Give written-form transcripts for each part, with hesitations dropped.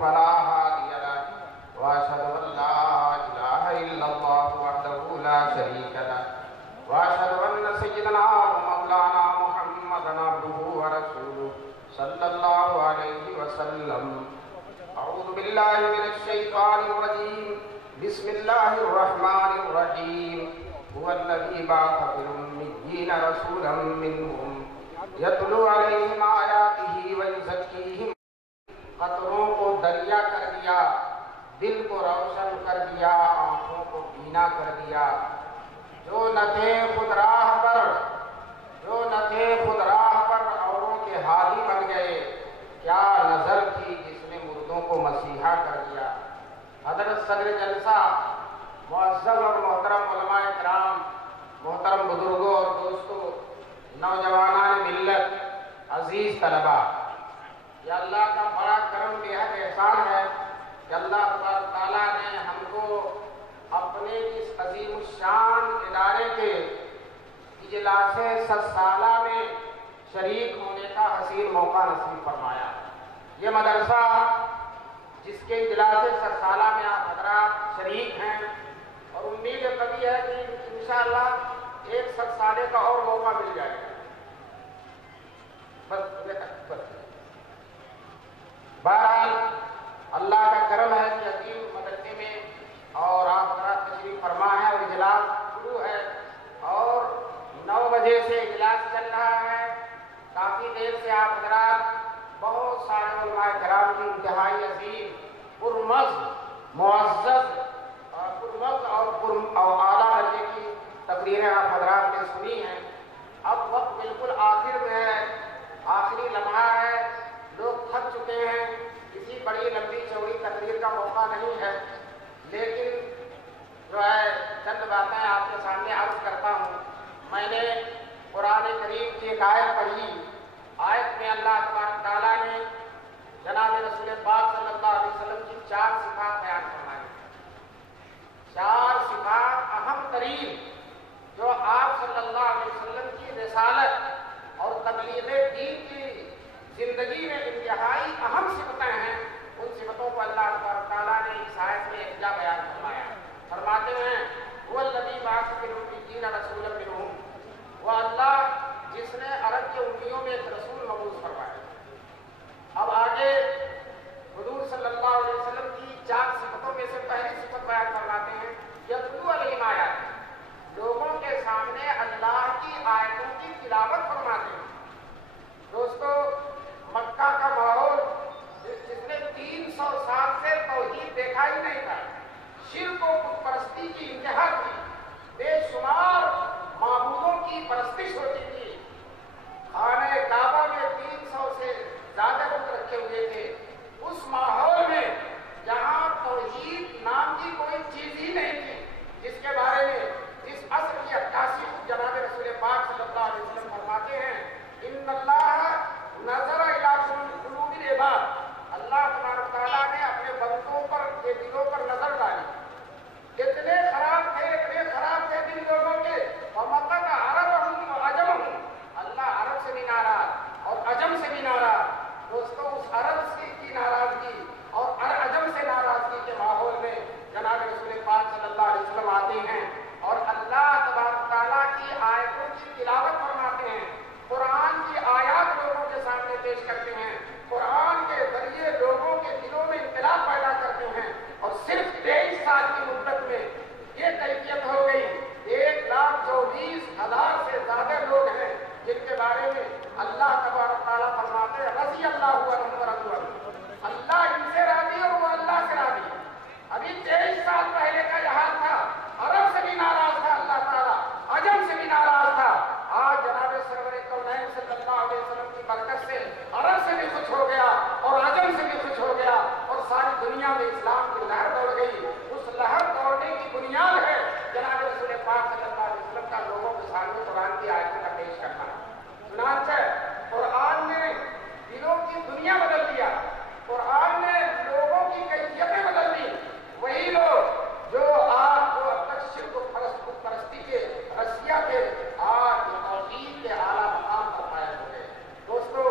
فلا هادي له وأشهد أن لا إله إلا الله وحده لا شريك له وأشهد أن سيدنا ومولانا محمدا عبده ورسوله صلى الله عليه وسلم. أعوذ بالله من الشيطان الرجيم. بسم الله الرحمن الرحيم. هو الذي بعث في الأميين رسولا منهم يتلو عليهم آیاته ويزكيهم. قطروں کو دریا کر دیا، دل کو روشن کر دیا، آنکھوں کو بینا کر دیا. جو نہ تھے خود راہ پر اوروں کے ہادی بن گئے. کیا نظر تھی جس نے مردوں کو مسیحا کر دیا. حضرت صدر جلسہ، معزز اور محترم علماء کرام، محترم بزرگوں اور دوستوں، نوجوانان ملت، عزیز طلباء، یہ اللہ کا بڑا کرم بے حد احسان ہے کہ اللہ تبارک تعالیٰ نے ہم کو اپنے اس عظیم الشان ادارے کے اجلاس 100 سالہ میں شریک ہونے کا حسین موقع نصیب فرمایا. یہ مدرسہ جس کے اجلاس 100 سالہ میں آپ حضرات شریک ہیں، اور امید کبھی ہے کہ انشاءاللہ ایک 100 سالے کا اور موقع مل جائے گا. بہرحال اللہ کا کرم ہے کہ عظیم مدرسے میں اور آپ حضرات تشریف فرما ہے اور اجلاس شروع ہے اور 9 بجے سے اجلاس چل رہا ہے. کافی دیر سے آپ حضرات بہت سارے علماء کرام کی انتہائی عظیم پرمغز معزز اور اعلیٰ درجے کی تقریریں آپ حضرات نے سنی ہیں. اب وقت بالکل آخر میں ہے، آخری لمحہ ہے، لوگ تھک چکے ہیں. کسی بڑی لمبی چوڑی تقریر کا موقع نہیں ہے، لیکن جو ہے چند باتیں آپ کے سامنے عرض کرتا ہوں. میں نے قرآن کریم کی ایک آیت پڑھی. آیت میں اللہ تبارک تعالیٰ نے جناب رسول پاک صلی اللہ علیہ وسلم کی 4 صفات بیان فرمائی. 4 صفات اہم ترین جو آپ صلی اللہ علیہ وسلم کی رسالت اور تبلیغ دین کی زندگی میں انتہائی اہم صفتیں ہیں. ان صفتوں کو اللہ تبارک تعالیٰ نے اس آیت میں یکجا بیان فرمایا. فرماتے ہیں هو الذی بعث فی الأمیین رسولا منہم. وہ اللہ جس نے عرب کے امیوں میں ایک رسول مبعوث فرمایا. اب آگے حضور صلی اللہ علیہ وسلم کی 4 صفتوں میں سے پہلی صفت بیان فرماتے ہیں یتلو علیہم آیات. لوگوں کے سامنے اللہ کی آیتوں کی تلاوت فرماتے ہیں. دوستو، مکہ کا ماحول جس نے 300 سال سے توحید دیکھا ہی نہیں تھا، شرک و بت پرستی کی انتہا تھی، بے شمار معبودوں کی پرستش ہوتی تھی. خانہ کعبہ میں 300 سے زیادہ بت رکھے ہوئے تھے. اس ماحول میں جہاں توحید نام کی کوئی چیز ہی نہیں تھی، جس کے بارے میں اس عصر کی عکاسی جناب رسول پاک صلی اللہ علیہ وسلم فرماتے ہیں ان اللہ نظر الی قلوب العباد. اللہ تبارک تعالیٰ نے اپنے بندوں پر کے دلوں پر نظر ڈالی. اتنے خراب تھے دل لوگوں کے. ومقت عربہم وعجمہم. اللہ عرب سے بھی ناراض اور عجم سے بھی ناراض. دوستو، اس عرب کی ناراضگی اور عجم سے ناراضگی کے ماحول میں جناب رسول پاک صلی اللہ علیہ وسلم آتے ہیں اور اللہ تبارک تعالیٰ کی آیتوں کی تلاوت فرماتے ہیں. قرآن کی آیات لوگوں کے سامنے پیش کرتے ہیں. قرآن کے ذریعے لوگوں کے دلوں میں انقلاب پیدا کرتے ہیں. اور صرف 23 سال کی مدت میں یہ کیفیت ہو گئی. 1,24,000 سے زیادہ لوگ ہیں جن کے بارے میں اللہ تبارک تعالیٰ فرماتے ہیں رضی اللہ عنہم ورضوا عنہ. اللہ ان سے راضی اور وہ اللہ سے راضی. ابھی 23 سال پہلے کا یہ حال تھا. عرب سے بھی ناراض تھا اللہ تعالیٰ، عجم سے بھی ناراض تھا. آج جناب سرور کونین صلی اللہ علیہ وسلم کی برکت سے عرب سے بھی خوش ہو گیا اور عجم سے بھی خوش ہو گیا اور ساری دنیا میں اسلام کی لہر دوڑ گئی. اس لہر دوڑنے کی بنیاد ہے جناب رسول پاک صلی اللہ علیہ وسلم کا لوگوں کے سامنے قرآن کی آیتوں کا پیش کرنا. چنانچہ قرآن نے دلوں کی دنیا بدل دیا. قرآن نے لوگوں کی کیفیتیں بدل دی. وہی لوگ جو اب تک شرک و پرستی کے رسیا تھے، آج توحید کے اعلیٰ مقام پر قائم ہو گئے. دوستو،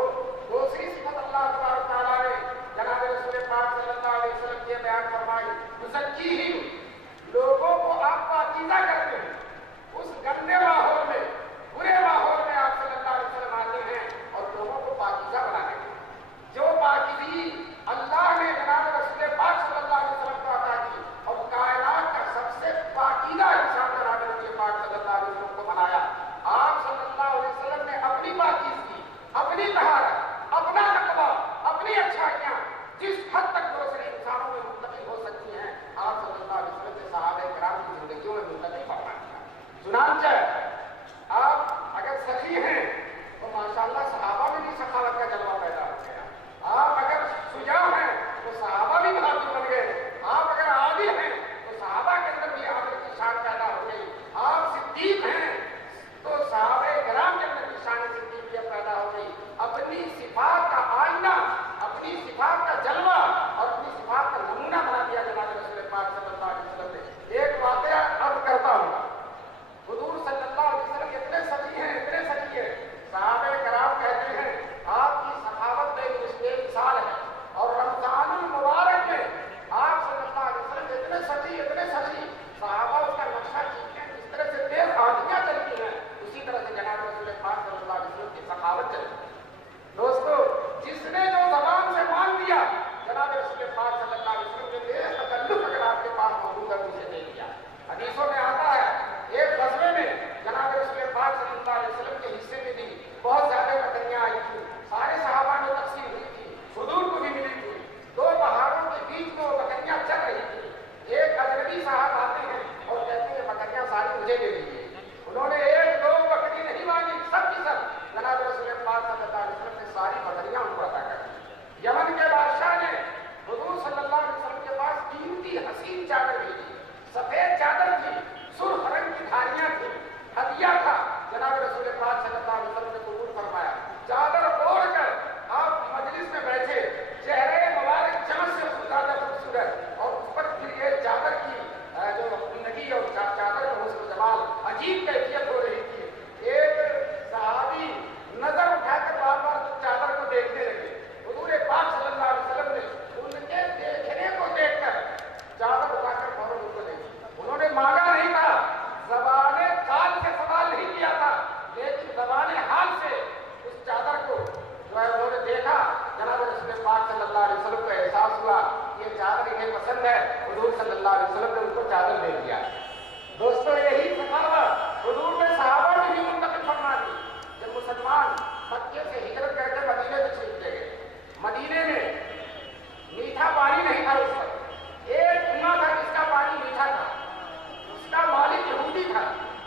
دوسری صفت اللہ تبارک تعالیٰ نے جناب رسول پاک صلی اللہ رسول پاک صلی اللہ علیہ وسلم کے لیے تکلف اگر آپ کے پاس موجود ہے اسے دے دیا. حدیثوں میں آتا ہے ایک غزوے میں جناب رسول پاک صلی اللہ علیہ وسلم کے حصے میں بھی بہت زیادہ بکریاں آئی تھیں. سارے صحابہ میں تقسیم ہوئی تھی, حضور کو بھی ملی تھی. دو پہاڑوں کے بیچ میں وہ بکریاں چل رہی تھی. ایک اجنبی صاحب آتے ہیں اور کہتے ہیں بکریاں ساری مجھے دے دیجیے. انہوں نے ایک دو بکری نہیں مانگی, سب کی سب جناب رسول پاک صلی اللہ علیہ وسلم نے ساری بکریاں ان کو عطا کر دی. یمن کے بادشاہ نے حضور صلی اللہ علیہ وسلم کے پاس قیمتی حسین چادر بھیجی. سفید چادر تھی, سرخ رنگ کی دھاریاں تھیں, ہدیہ تھا. جناب رسول پاک صلی اللہ علیہ وسلم نے قبول فرمایا. چادر اوڑھ کر آپ مجلس میں بیٹھے, چہرے مبارک چمک سے زیادہ خوبصورت, اور اس پر پھر یہ چادر کی جو زندگی اور چادر کا حسن و جمال عجیب کیفیت ہو رہی تھی. ایک صحابی نظر اٹھا کر بار بار چادر کو دیکھنے لگے. حضور پاک صلی اللہ علیہ وسلم نے ان کے دیکھنے کو دیکھ کر چادر اٹھا کر فوراً ان کو دے دی. انہوں نے مانگا نہیں تھا, زبان قال سے سوال نہیں کیا تھا, لیکن زبان حال سے اس چادر کو جو ہے انہوں نے دیکھا. جناب رسول پاک صلی اللہ علیہ وسلم کو احساس ہوا یہ چادر انہیں پسند ہے. حضور صلی اللہ علیہ وسلم نے ان کو چادر دے دیا. دوستو یہی سخاوت حضور نے صحابہ میں بھی منتقل فرما دی. جب مسلمان مکے سے ہجرت کر کے مدینے میں تشریف لے گئے, مدینے میں میٹھا پانی نہیں تھا. اس وقت ایک کنواں تھا جس کا پانی میٹھا تھا, اس کا مالک یہودی تھا,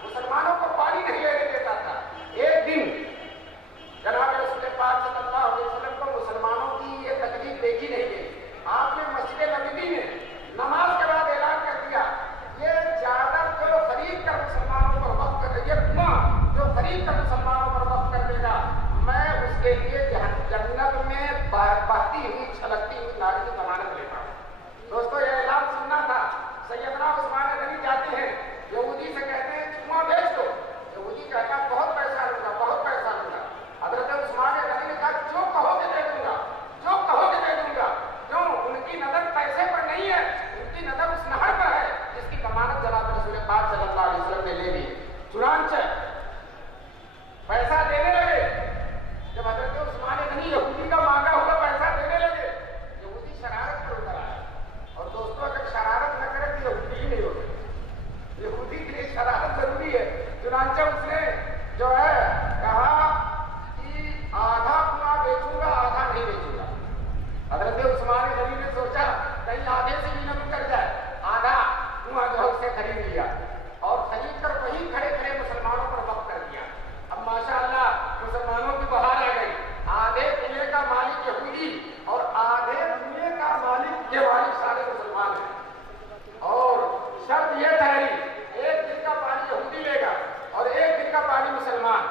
مسلمانوں کو پانی نہیں لینے دیتا تھا. ایک دن جناب رسول پاک صلی اللہ علیہ وسلم کو مسلمانوں کی یہ تکلیف دیکھی نہیں گئی. آپ نے مسجد نبوی میں نماز کے بعد اعلان کر دیا یہ چادر جو خرید کر مسلمانوں پر وقف کر دے, یہ کنواں جو خرید کر مسلمانوں پر وقف کر دے گا, میں اس کے لیے جنت میں بہتی ہوئی چھلکتی ہوئی ناری کی ضمانت لیتا ہوں. دوستو یہ اعلان سننا تھا. سیدنا عثمان غنی جاتے ہیں, یہودی سے کہتے ہیں کنواں بیچ دو. یہودی کہتا ہے بہت پیسہ لوں گا, بہت پیسہ لوں گا. حضرت عثمان غنی نے کہا جو کہو گے دے دوں گا, جو کہو گے دے دوں گا. کیوں؟ ان کی نظر پیسے پر نہیں ہے, ان کی نظر اس نہر پر ہے جس کی ضمانت جناب رسول پاک صلی اللہ علیہ وسلم نے لے لی. چنانچہ پیسہ دینے لگے. جب حضرت عثمان غنی یہودی کا مانگا ہوا پیسہ دینے لگے, یہودی شرارت کر اتر آیا. اور دوستوں اگر شرارت نہ کرے تو یہودی ہی نہیں ہوتے. یہودی کے لیے شرارت ضروری ہے. چنانچہ اس نے جو ہے کہا کہ آدھا کنواں بیچوں گا, آدھا نہیں بیچوں گا. حضرت عثمان غنی نے سوچا کہیں آدھے سے بھی نہ اتر جائے, آدھا کنواں جو ہے اسے خرید لیا اور خرید کر وہیں کھڑے کھڑے مسلمانوں پر وقف کر دیا. اب ماشاءاللہ مسلمانوں کی بہار آ گئی. آدھے کنویں کا مالک یہودی اور آدھے کنویں کا مالک یہ مالک سارے مسلمان ہیں. اور شرط یہ ٹھہری ایک دن کا پانی یہودی لے گا اور ایک دن کا پانی مسلمان.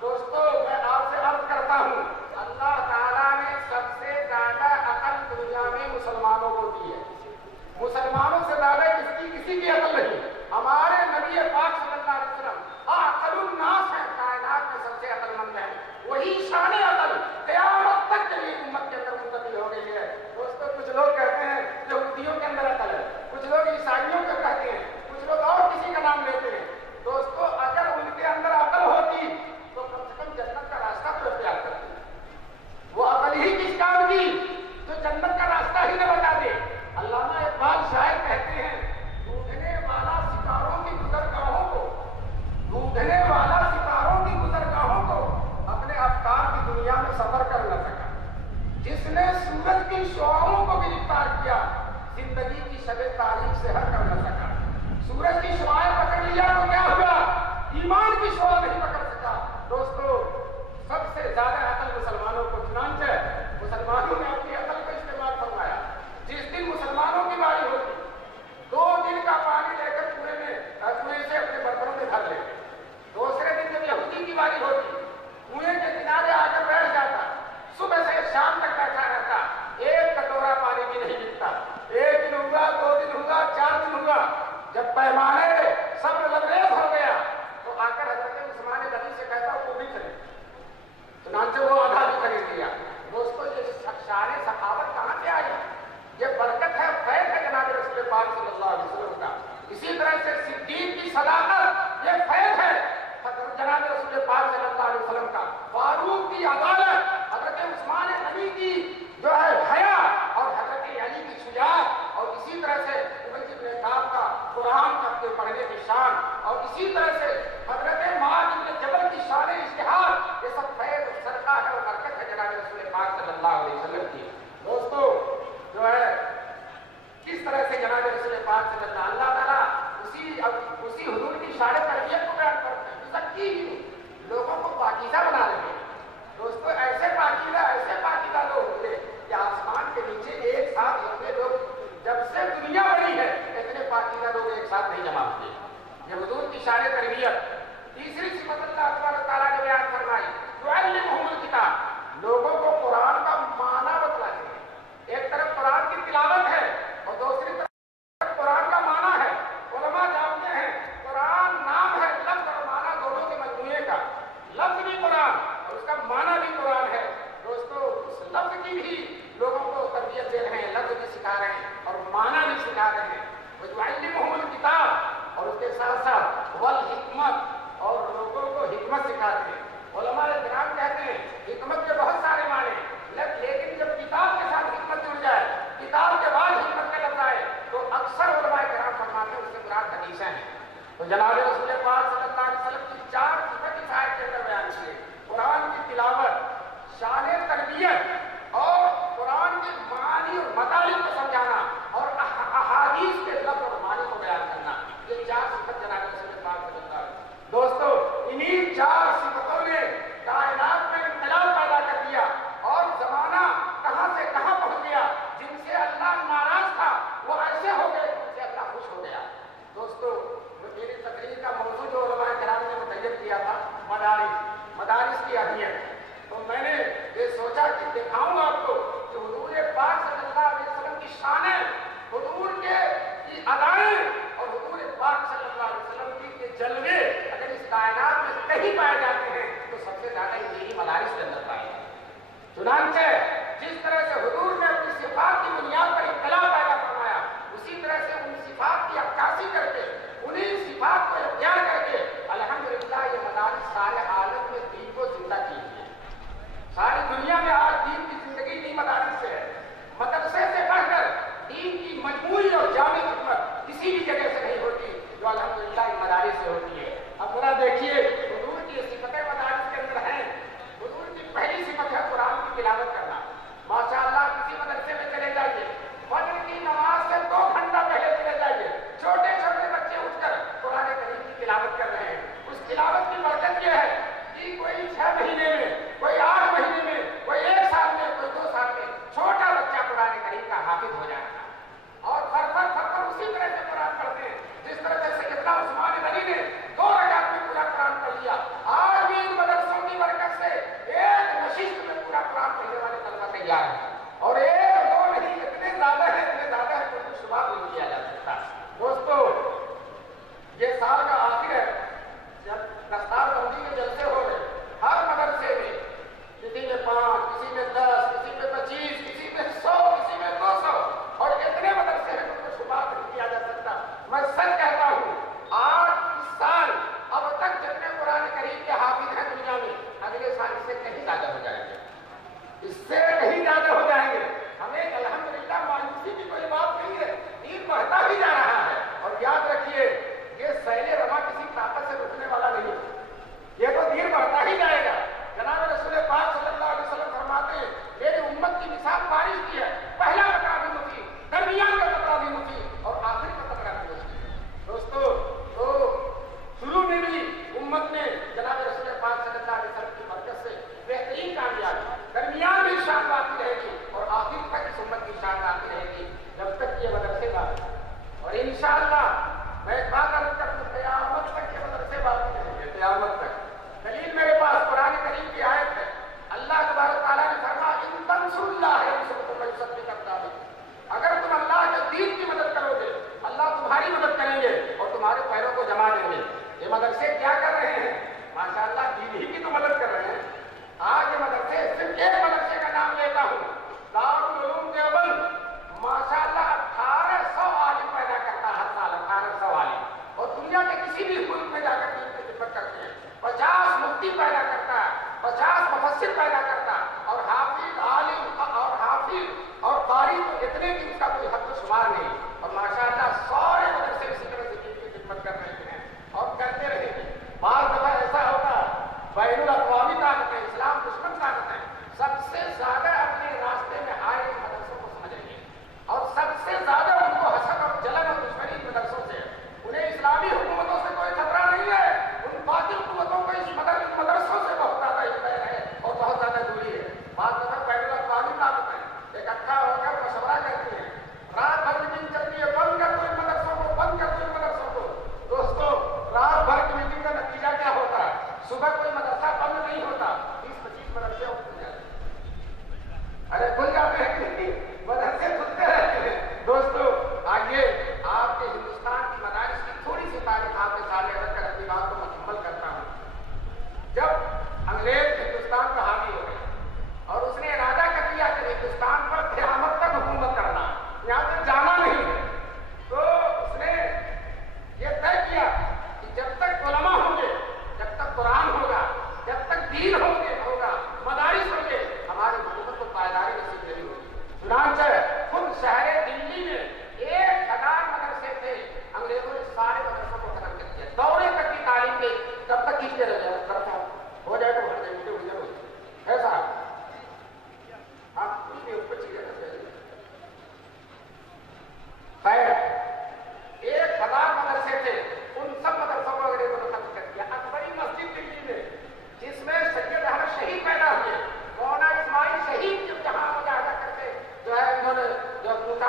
دوستو میں آپ سے عرض کرتا ہوں اللہ تعالیٰ نے سب سے زیادہ عقل دنیا میں مسلمانوں کو دی ہے. مسلمانوں سے زیادہ کسی کی عقل نہیں. ہمارے نبی پاک صلی اللہ علیہ وسلم عقل الناس ہیں, کائنات میں سب سے عقل مند ہیں. وہی شان عقل قیامت تک کے لیے امت کے اندر منتقل ہو گئی ہے. دوستو کچھ لوگ کہتے ہیں یہودیوں کے اندر عقل ہے, کچھ لوگ عیسائیوں کو کہتے ہیں, کچھ لوگ اور کسی کا نام لیتے ہیں. دوستو اگر ان کے اندر عقل ہوتی تو کم سے کم جنت کا راستہ تو اختیار کرتے. وہ عقل ہی کس کام کی جو جنت کا راستہ ہی نہ بتا دے. علامہ اقبال شاعر کہتے ہیں ڈھونڈنے والا ستاروں کی گزرگاہوں کو, ڈھونڈنے والا ستاروں کی گزرگاہوں کو اپنے افکار کی دنیا میں سفر کر نہ سکا. جس نے سورج کی شعاعوں کو گرفتار کیا زندگی کی شب تاریخ سے ہٹ کر نہ سکا. سورج کی شعاعیں پکڑ لیا تو کیا ہوا, ایمان کی شعاع نہیں پکڑ سکا. دوستو سب سے زیادہ عقل مسلمانوں کو. چنانچہ مسلمانوں نے اپنی عقل کا استعمال فرمایا. جس دن مسلمانوں کی باری ہوتی 2 دن کا پانی لے کر کنویں سے اپنے برتنوں میں بھر لیتے. دوسرے دن جب یہودی کی باری ہوتی کنویں کے کنارے آ کر بیٹھ جاتا, صبح سے شام تک بیٹھا رہتا, ایک کٹورا پانی بھی نہیں ملتا. 1 دن ہوا, 2 دن ہوا, 4 دن ہوا. جب پیمانے اسی طرح سے حضرت معاذ بن جبل کی شان اشتہار، یہ سب فیض صدقہ ہے اور برکت ہے جناب رسول پاک صلی اللہ علیہ وسلم کی۔ دوستو جو ہے کس طرح سے جناب رسول پاک صلی اللہ تعالیٰ اسی حضور کی شان تربیت کو بیان کرتے ہیں، مزکی لوگوں کو پاکیزہ بنا رہے ہیں۔ دوستو ایسے پاکیزہ لوگ ہوتے کہ آسمان کے نیچے ایک ساتھ ہوتے لوگ جب سے دنیا بنی ہے اتنے پاکیزہ لوگ ایک ساتھ نہیں جمع ہوتے۔ یہ حضور کی شان تربیت۔ تیسری صفت اللہ تبارک تعالیٰ نے بیان فرمائی، یعلمہم الکتاب، لوگوں کو قرآن کا معنی بتلاتے ہیں۔ ایک طرف قرآن کی تلاوت ہے اور دوسری طرف قرآن کا معنی ہے۔ علماء جانتے ہیں قرآن نام ہے، لفظ اور معنی دونوں کے مجموعے کا۔ لفظ بھی قرآن اور اس کا معنی بھی قرآن ہے۔ دوستو اس لفظ کی بھی لوگوں کو تربیت دے رہے ہیں، لفظ بھی سکھا رہے ہیں اور معنی بھی سکھا رہے ہیں۔ وَيُعَلِّمُهُمُ الْكِتَابَ، اور اس کے ساتھ ساتھ والحکمت، اور لوگوں کو حکمت سکھاتے ہیں۔ علماء کرام کہتے ہیں حکمت کے بہت سارے معنی، لیکن جب کتاب کے ساتھ حکمت جڑ جائے، کتاب کے بعد حکمت کا لفظ آئے، تو اکثر علماء کرام فرماتے ہیں اس سے مراد حدیثیں ہیں۔ تو جناب رسول پاک صلی اللہ علیہ وسلم کی 4 صفت اس آیت کے اندر بیان کی ہے: قرآن کی تلاوت، شان تربیت، اور قرآن کے معانی اور مطالب کو سمجھانا، اور احادیث کے لفظ اور معنی کو بیان کرنا۔ یہ 4 صفت جناب رسول پاک صلی اللہ علیہ وسلم۔ دوستو انہی 4 صفتوں نے کائنات میں انقلاب پیدا کر دیا اور زمانہ کہاں سے کہاں پہنچ گیا۔ جن سے اللہ ناراض تھا وہ ایسے ہو گئے جن سے اللہ خوش ہو گیا۔ دوستو میری تقریر کا موضوع جو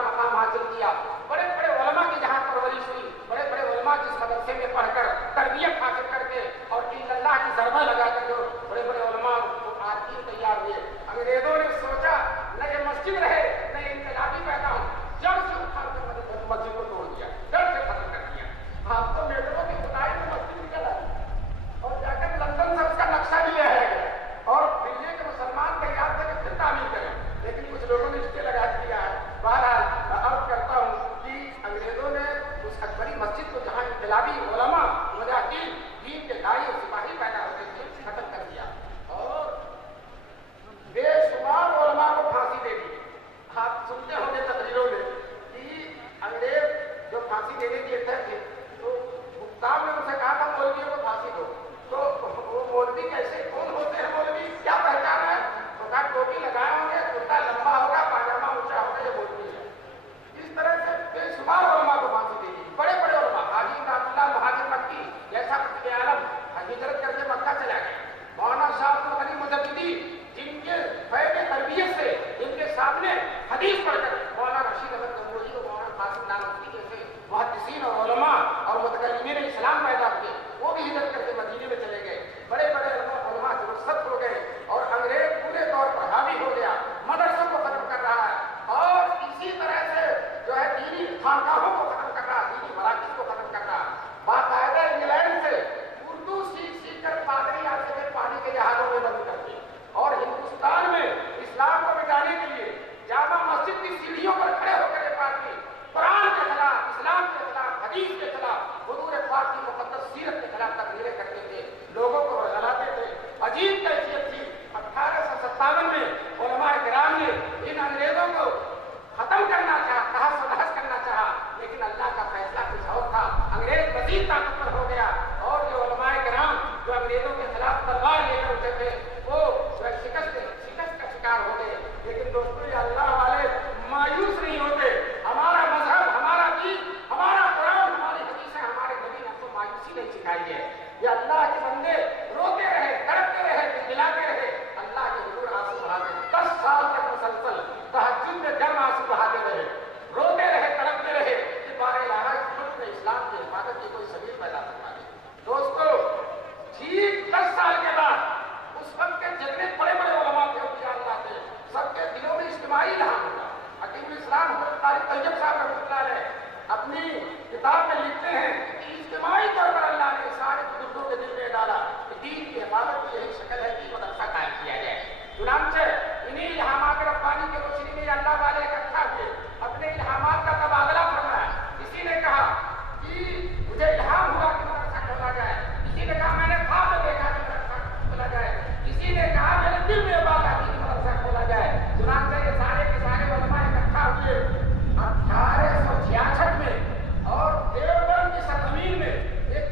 मकाम हासिल किया। बड़े बड़े उलमा की जहाँ परवरिश हुई, बड़े बड़े उलमा जिस मदरसे में पढ़कर तरबियत हासिल करके और अल्लाह की ज़रबा लगाकर जो बड़े बड़े उलमा आदमी तैयार हुए। अंग्रेजों ने सोचा न ये मस्जिद रहे न इनकलाबी पैदा हो, जड़ से उखाड़ कर मस्जिद को तोड़ दिया, जड़ से खत्म कर दिया। आप तो मेट्रो की खुदाई में मस्जिद निकल आई और जाकर लंदन से उसका नक्शा भी ले आए और दिल्ली के मुसलमान तैयार थे कि फिर तामीर करें, लेकिन कुछ लोगों ने इसके लगा दिया है। बहरहाल अर्ज करता हूँ कि अंग्रेजों ने उस अकबरी मस्जिद को जहाँ इनकलाबी उलमा मुजाहिदीन दीन के दाई और सिपाही पैदा होते थे खत्म कर दिया और बेशुमार उलमा को फांसी दे दी। आप सुनते होंगे तकरीरों में कि अंग्रेज जो फांसी देने के थे तो हुक्काम ने उनसे कहा था मौलवियों को फांसी दो, तो वो मौलवी कैसे कौन होते हैं, मौलवी क्या पहचान है, तो कहा टोपी लगाए होंगे, कुर्ता लंबा होगा, पाजामा ऊंचा होगा, ये मौलवी है। इस तरह से बेशुमार उलमा को फांसी दे दी। बड़े बड़े उलमा हाजी अब्दुल्लाह मुहाजिर मक्की जैसा मुफ्ती आलम हिजरत करके मक्का चला गया। मौलाना शाह अब्दुल गनी मुजद्दिदी जिनके फैज़ तरबियत से इनके सामने हदीस पढ़कर मौलाना रशीद अहमद गंगोही और मौलाना कासिम नानवी जैसे मुहद्दिसीन और उलमा और मुतकल्लिमीन इस्लाम पैदा हुए, वो भी हिजरत करके मदीने में चले गए। बड़े बड़े उलमा जुर्सत हो गए और अंग्रेज पूरे तौर पर हावी हो गया, मदरसों को खत्म कर रहा है और इसी तरह से जो है दीनी खानकाहों को खत्म कर रहा, दीनी मराकिज़ को खत्म कर रहा। बाकायदा इंग्लैंड से उर्दू सीख कर पादरी आते थे पानी के जहाजों में बंद करके और हिंदुस्तान में इस्लाम को मिटाने के लिए जामा मस्जिद की सीढ़ियों पर खड़े होकर एक आदमी कुरान के खिलाफ, इस्लाम के खिलाफ, हदीस के खिलाफ, हुजूर पाक की मुक़द्दस सीरत के खिलाफ तकरीरें करते थे, लोगों को जलाते थे। अजीब कैफियत थी। 1857 में उलमाए किराम ने इन अंग्रेजों को खत्म करना चाहा, तहस-नहस करना चाहा, लेकिन अल्लाह का फैसला कुछ और था। अंग्रेज मज़ीद ताकतवर हो गया और जो उलमाए किराम जो अंग्रेजों के खिलाफ तलवार लेकर उठे थे वो शिकस्त का शिकार हो गए। लेकिन दोस्तों, ये अल्लाह वाले मायूस नहीं होते। हमारा मजहब, हमारा दीन, हमारा कुरान, हमारी हदीसें, हमारे नबी ने हमको मायूसी नहीं सिखाई है। ये अल्लाह के बंदे रोते रहे, तड़पते रहे, दिलाते रहे, अल्लाह के हुजूर आंसू बहाते 10 साल तक मुसलसल तहज्जुद में गर्म आंसू बहाते रहे, रोते रहे, तड़पते रहे कि बारे इलाहा खुद इस्लाम की हिफाजत की कोई सबील पैदा करवा दे। दोस्तों, ठीक 10 साल के बाद उस वक्त के जितने बड़े बड़े उलमा थे, अल्लाह थे, सबके दिलों में इज्तिमाई इल्हाम हुआ। हकीमुल इस्लाम हज़रत तारिक तैयब साहब रहमतुल्लाह अलैह अपनी किताब में लिखते हैं कि इज्तिमाई तौर पर अल्लाह ने सारे बुजुर्गों के दिल में डाला कि दीन की हिफाजत की यही शक्ल है कि मदरसा कायम किया जाए। चुनांचे इन्हीं इल्हामात रब्बानी की रोशनी में अल्लाह वाले इकट्ठा हुए, अपने इल्हामात का तबादला फरमाया। किसी ने कहा कि मुझे इल्हाम हुआ कि मदरसा खोला जाए, किसी ने कहा मैंने ख्वाब में देखा कि मदरसा खोला जाए, किसी ने कहा मेरे दिल में बात आती कि मदरसा खोला जाए। चुनांचे ये सारे के सारे उलमा इकट्ठा हुए 1866 में और देवबंद की सरजमीन में एक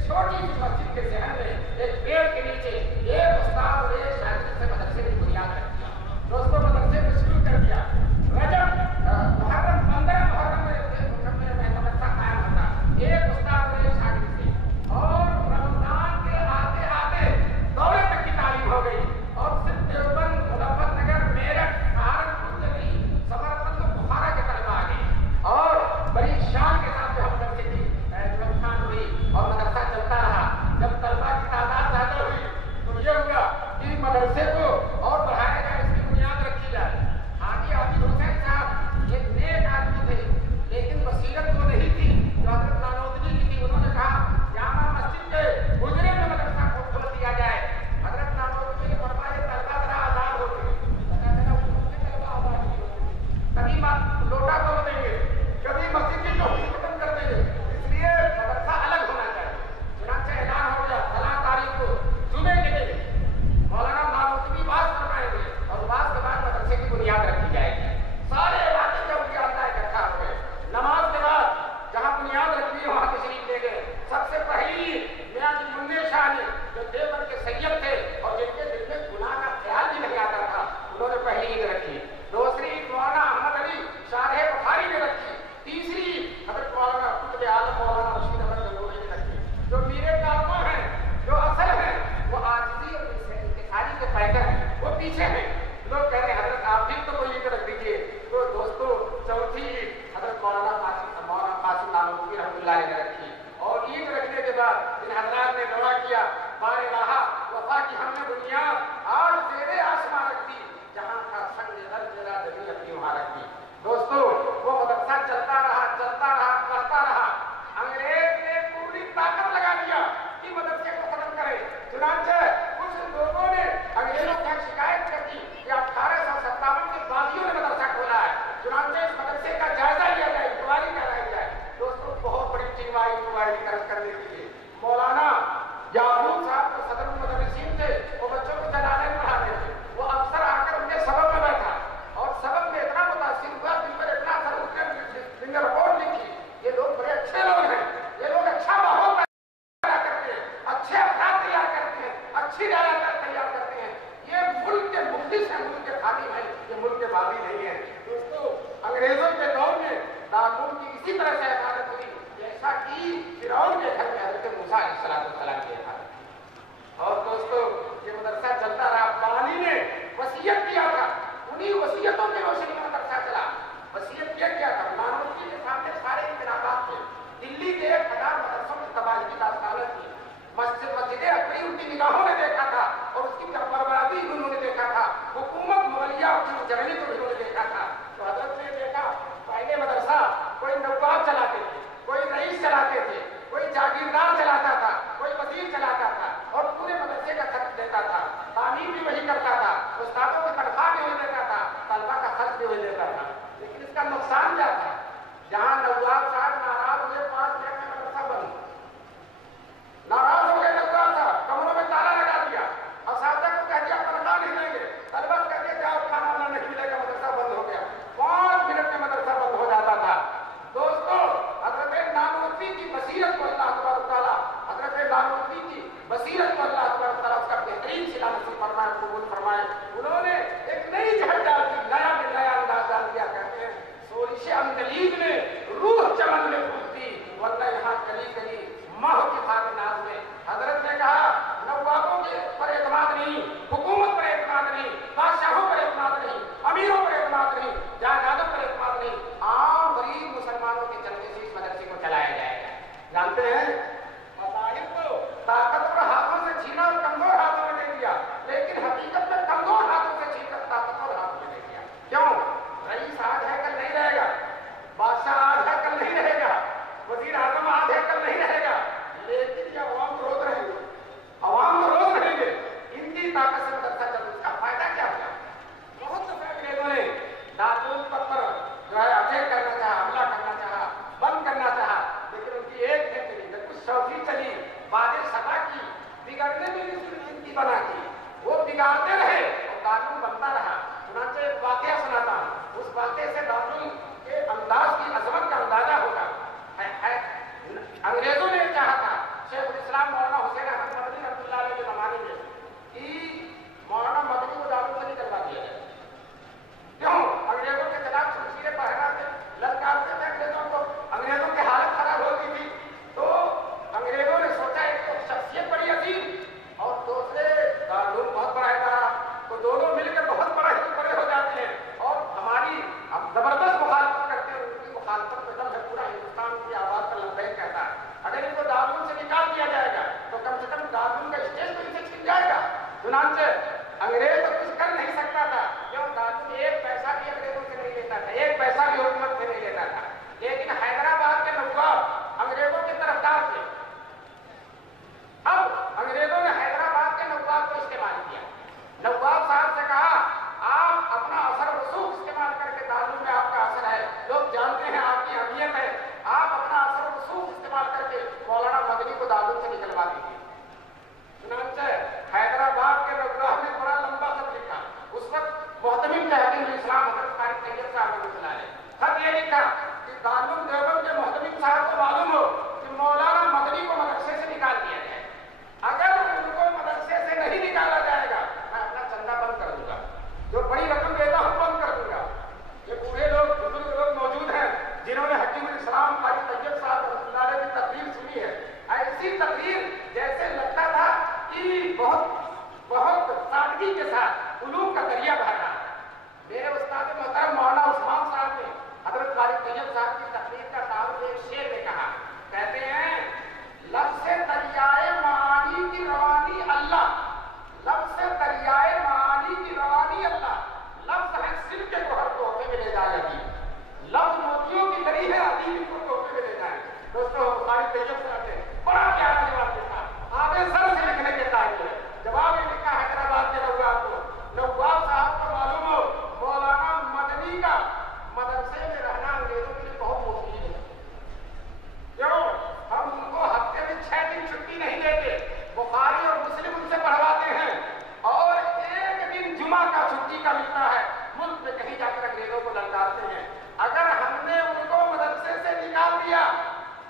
रहमतुल्लाह अलैह ने रखी। और ईद रखने के बाद इन हजरात ने दुआ किया, बारे रहा वफा की हमने बुनियाद आज तेरे आसमां रख दी, जहां था संग दर तेरा जमीन अपनी वहां रख दी। दोस्तों वो मदरसा चलता रहा बढ़ता रहा। अंग्रेज ने पूरी ताकत लगा दिया कि मदरसे को खत्म करे। चुनांचे कुछ लोगों ने अंग्रेजों को शिकायत कर दी कि 1857 के बागियों ने मदरसा खोला है, चुनांचे इस मदरसे का जायजा लिया जाए, इंक्वायरी कराई जाए। दोस्तों बहुत बड़ी इंक्वायरी करने के लिए मौलाना याकूब साहब जो सदर मुदर्रिसीन थे, वो बच्चों को जलाले पढ़ाते थे, वो अक्सर आकर उनके सबक में बैठा और सबक में इतना मुतासिर हुआ, दिन पर इतना असर उसने रिपोर्ट लिखी, ये लोग बड़े अच्छे लोग हैं, ये लोग अच्छा माहौल पैदा करते हैं, अच्छे अफराद तैयार करते हैं, अच्छी रियासत तैयार करते हैं, ये मुल्क के मुफ्तिस हैं, मुल्क के खादिम हैं, ये मुल्क के बागी नहीं है। दोस्तों अंग्रेजों के दौर में दारूल की इसी तरह से हिफाजत हुई जैसा कि फिरौन के घर में हज़रत मूसा अलैहिस्सलाम किया था। और दोस्तों ये मदरसा चलता रहा। बानी ने वसीयत किया था, उन्हीं वसीयतों की रोशनी में मदरसा चला। वसीयत क्या था? नानोती के सामने सारे इंतखाबात थे, दिल्ली के 1000 मदरसों की तबाही की दास्तानें थी, मस्जिदें अपनी उनकी निगाहों ने देखा था और उसकी बर्बादी उन्होंने देखा था, हुकूमत मुगलिया और जर्मनी को भी उन्होंने देखा था। तो हजरत ने देखा पहले मदरसा कोई नवाब चलाते थे, कोई रईस चलाते थे, कोई जागीरदार चलाता था, कोई वजीर चलाता था और पूरे मदरसे का खर्च देता था, तामीर भी वही करता था, उस्तादों को तनख्वाह भी वही देता था, तलबा का खर्च भी वही देता था। लेकिन इसका नुकसान क्या था? जहां नवाब साहब नाराज हुए 5 मिनट में मदरसा बंद, नाराज हो गए नवाब साहब, कमरों में ताला लगा दिया, असातिज़ा को कह दिया तनख्वाह नहीं देंगे, तलबा कह दिया जाओ खाना वाना नहीं मिलेगा, मदरसा बंद हो गया। 5 मिनट में मदरसा बंद हो जाता था। दोस्तों हजरत नानोती की बसीरत को अल्लाह तबारक व तआला, हजरत नानोती की बसीरत को अल्लाह तबारक व तआला उसका बेहतरीन सिला नसीब फरमाए, कबूल फरमाए। उन्होंने एक नई जहर डाल दी, नया में नया अंदाज डाल दिया। कहते हैं सोरिश अंदलीब ने रूह चमन में फूलती, वरना यहाँ कली कली माह की भाग नाज में। हजरत ने कहा नवाबों के पर एतमाद नहीं, हुकूमत पर एतमाद नहीं, बादशाहों पर एतमाद नहीं, अमीरों पर एतमाद नहीं, जायदादों पर एतमाद नहीं, आम गरीब मुसलमानों के चलते से इस मदरसे को चलाया जाएगा। जानते हैं मज़ाहिर को ताकतवर हाथों से छीना और कमजोर हाथों में दे दिया, लेकिन हकीकत में कमजोर हाथों से छीनकर ताकतवर हाथों में दे दिया। क्यों? रईस आज है कल नहीं रहेगा, बादशाह आज है कल नहीं रहेगा, वजीर आजम आज है कल नहीं रहेगा, लेकिन ये अवाम रोज रहेंगे, अवाम रोज रहेंगे। इनकी ताकत से मदरसा चल, इसका फायदा क्या हुआ? बहुत से अंग्रेजों ने दारुल पर जो है अटैक करना चाहा, हमला करना चाहा, बंद करना चाहा, लेकिन उनकी एक नहीं चली, जब कुछ सौखी चली, बादे सदा की, बिगड़ने में भी इनकी बना की, वो बिगाड़ते रहे और दारुल बनता रहा। चुनांचे एक वाकया सुनाता हूं, उस वाकये से दारुल के अंदाज की अजमत का अंदाजा होगा। अंग्रेजों ने चाहा था शेख इस्लाम मौलाना हुसैन अहमद मदनी रहमतुल्लाह अलैह के जमाने में कि मौलाना मदनी को दारुल से निकलवा दिया जाए। क्यों? अंग्रेजों के खिलाफ शमशीरें फहराते, ललकारते थे अंग्रेजों को, अंग्रेजों की हालत खराब होती थी। तो अंग्रेजों ने सोचा एक तो शख्सियत बड़ी अजीब और दूसरे दारुल बहुत बड़ा इदारा, तो दोनों मिलकर बहुत बड़े हो जाते हैं और हमारी हम जबरदस्त मुखालफत करते हैं, उनकी मुखालफत में दम है, पूरा हिंदुस्तान की आवाज का लब्बैक कहता है। अगर इनको दारुल से निकाल दिया जाएगा तो कम से कम दारुल का स्टेज तो इनसे छिन जाएगा। चुनांचे अंग्रेज तो कुछ कर नहीं सकता था, क्यों? दारुल 1 पैसा भी अंग्रेजों से नहीं लेता था, 1 पैसा भी हुकूमत से नहीं लेता था। लेकिन हैदराबाद के नवाब अंग्रेजों के तरफदार थे। अब अंग्रेजों ने हैदराबाद के नवाब को इस्तेमाल किया। नवाब साहब से कहा आप अपना असर रसूख इस्तेमाल करके, दारुल में आपका असर है, लोग जानते हैं आपकी अहमियत है, आप अपना असर रसूख इस्तेमाल करके मौलाना मदनी को दारुल से निकलवा दीजिए। चुनांचे हैदराबाद के नवाब ने भाई इनको तोहफे में देना है। दोस्तों बुखारी तैयब साहब ने बड़ा प्यारा जवाब दिया, आधे सर से लिखने के काबिल है। जवाब ये लिखा हैदराबाद के नवाब को, नवाब साहब को मालूम हो मौलाना मदनी का मदरसे में रहना अंग्रेजों के लिए बहुत मुफीद है। क्यों? हम उनको हफ्ते में 6 दिन छुट्टी नहीं देते, बुखारी और मुस्लिम उनसे पढ़वाते हैं, और 1 दिन जुमा का छुट्टी का मिलता है। मुल्क में कहीं जाकर अंग्रेजों को ललकारते हैं। अगर हमने उनको मदरसे से निकाल दिया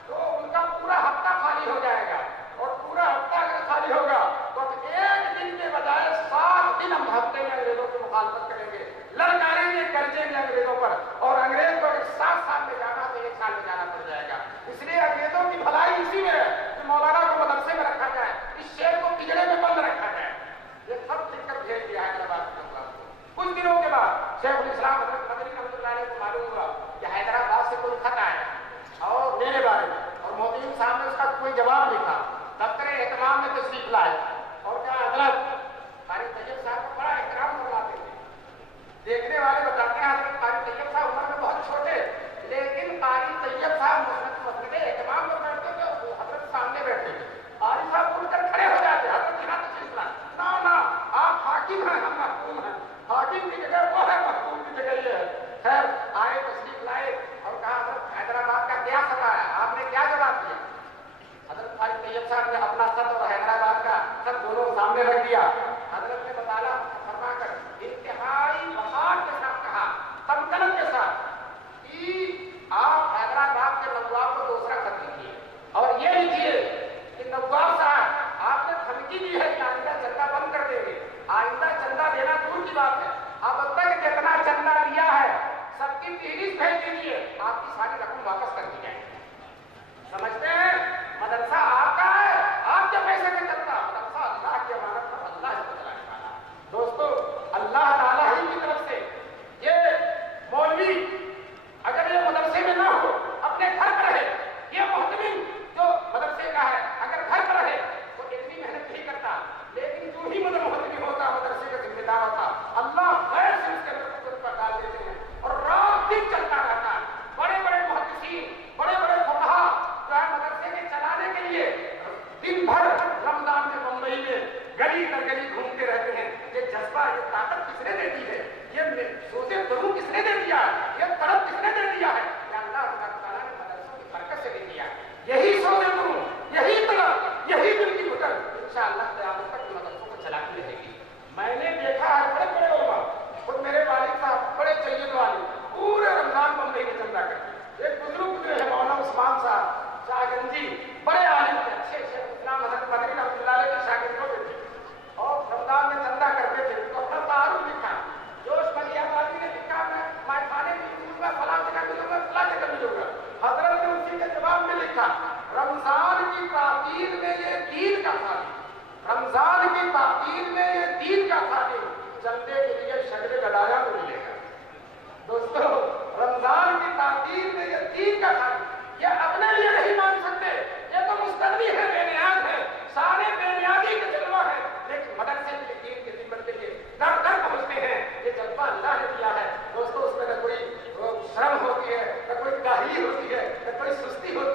तो उनका पूरा हफ्ता खाली हो जाएगा, और पूरा हफ्ता अगर खाली होगा तो 1 दिन के बजाय 7 दिन हम हफ्ते में अंग्रेजों की मुखालफत करेंगे, ललकारेंगे, गरजेंगे अंग्रेजों पर, और अंग्रेज को अगर 7 साल में जाना तो 1 साल में जाना पड़ जाएगा। इसलिए अंग्रेजों की भलाई इसी में है कि मौलाना को मदरसे में रखा जाए, इस शेर को पिंजरे में बंद रखा जाए। ये सब लिखकर भेज दिया हैदराबाद के नवाब को। कुछ दिनों के बाद शेखुल इस्लाम मदनी रहमतुल्लाह अलैह को मालूम हुआ कि हैदराबाद से कोई खत आया और मेरे बारे में, और मोहतमिम साहब ने उसका कोई जवाब लिखा, दफ्तर एहतमाम में तशरीफ लाए और क्या हजरत कारी तैयब साहब को बड़ा एहतराम करवाते थे। देखने वाले बताते हैं हजरत कारी तैयब साहब उम्र में बहुत छोटे, लेकिन कारी तैयब साहब मसजिद एहतमाम में बैठते थे, हजरत सामने बैठते थे, कारी साहब उठकर खड़े हो जाते, हजरत यहाँ तशरीफ लाए, ना आप हाकिम हैं, हम महकूम हैं, हाकिम की जगह वो है, महकूम की जगह ये है। खैर आए, तशरीफ लाए और कहा हजरत हैदराबाद का क्या खत आया, आपने क्या जवाब दिया? हजरत कारी तैयब साहब ने अपना खत और हैदराबाद का खत दोनों सामने रख दिया। हजरत ने बताया फरमाकर इंतहाई वफात के साथ कहा, तमकनत के साथ, कि आप हैदराबाद के नवाब को दूसरा खत लिखिए और ये लिखिए कि नवाब साहब आपने धमकी दी है कि आइंदा चंदा बंद कर देंगे, आइंदा चंदा देना दूर की बात है, अब तक जितना चंदा लिया है सबकी फहरिस्त भेज दीजिए, आपकी सारी रकम वापस कर दी जाएगी। समझते हैं? मदरसा आपका है, आपके पैसे का चलता, मदरसा अल्लाह की अमानत पर अल्लाह से चलाने वाला। दोस्तों अल्लाह ताला ही की तरफ से ये मौलवी अगर ये मदरसे में ना हो, अपने घर पर रहे, ये मोहतमिम जो मदरसे का है अगर घर पर रहे तो इतनी मेहनत नहीं करता, लेकिन जो ही मोहतमिम होता, मदरसे का जिम्मेदार होता, अल्लाह खैर से उसके अंदर पर डाल देते हैं और रात दिन चलता रहता है। बड़े बड़े मुहद्दिसीन, बड़े बड़े फुक़हा जो है मदरसे के चलाने के लिए दिन भर रमजान में मुंबई में गली दर गली घूमते रहते हैं। ये जज्बा, ये ताकत किसने दे दी है? ये सोचे जरूर किसने दे दिया है? ये तड़प किसने दे दिया है? या अल्लाह ताला ने मदरसों की बरकत से दे दिया। यही सोचे तुम, यही तड़प, यही दिल की घुटन इंशाअल्लाह क़यामत तक मदरसों को चलाती रहेगी। मैंने देखा है बड़े बड़े उलमा, खुद मेरे वालिद साहब बड़े चय्यद वाले, पूरे रमजान बम्बई में चंदा करते। एक बुजुर्ग गुजरे हैं मौलाना उस्मान साहब शाहगंजी, बड़े आलिम थे, अच्छे शेख इस्लाम हज़रत मदनी रहमतुल्लाह अलैह के शागिर्दों में थे, और रमजान में चंदा करते थे। तो अपना तारुफ लिखा, जोश मलियाबादी ने लिखा, मैं खाने भी मिलूंगा, फलां जगह मिलूंगा, फलां जगह मिलूंगा। हजरत ने उसी के जवाब में लिखा, रमजान की ताकीद में ये दीन का खाली, रमजान की ताकीद में ये दीन का खाली, चंदे के लिए शगले गदाया को मिलेगा। दोस्तों रमजान की ताकीद में ये दीन का खाली, ये अपने लिए नहीं मान सकते, ये तो मुस्तगनी है, बेनियाद है, सारे बेनियादी के जज्बा है, लेकिन मदरसे के दीन के जिम्मत के लिए दर दर पहुंचते हैं। ये जज्बा अल्लाह ने दिया है। दोस्तों उसमें न कोई शर्म होती है, न कोई काहिली होती है, न कोई सुस्ती होती है।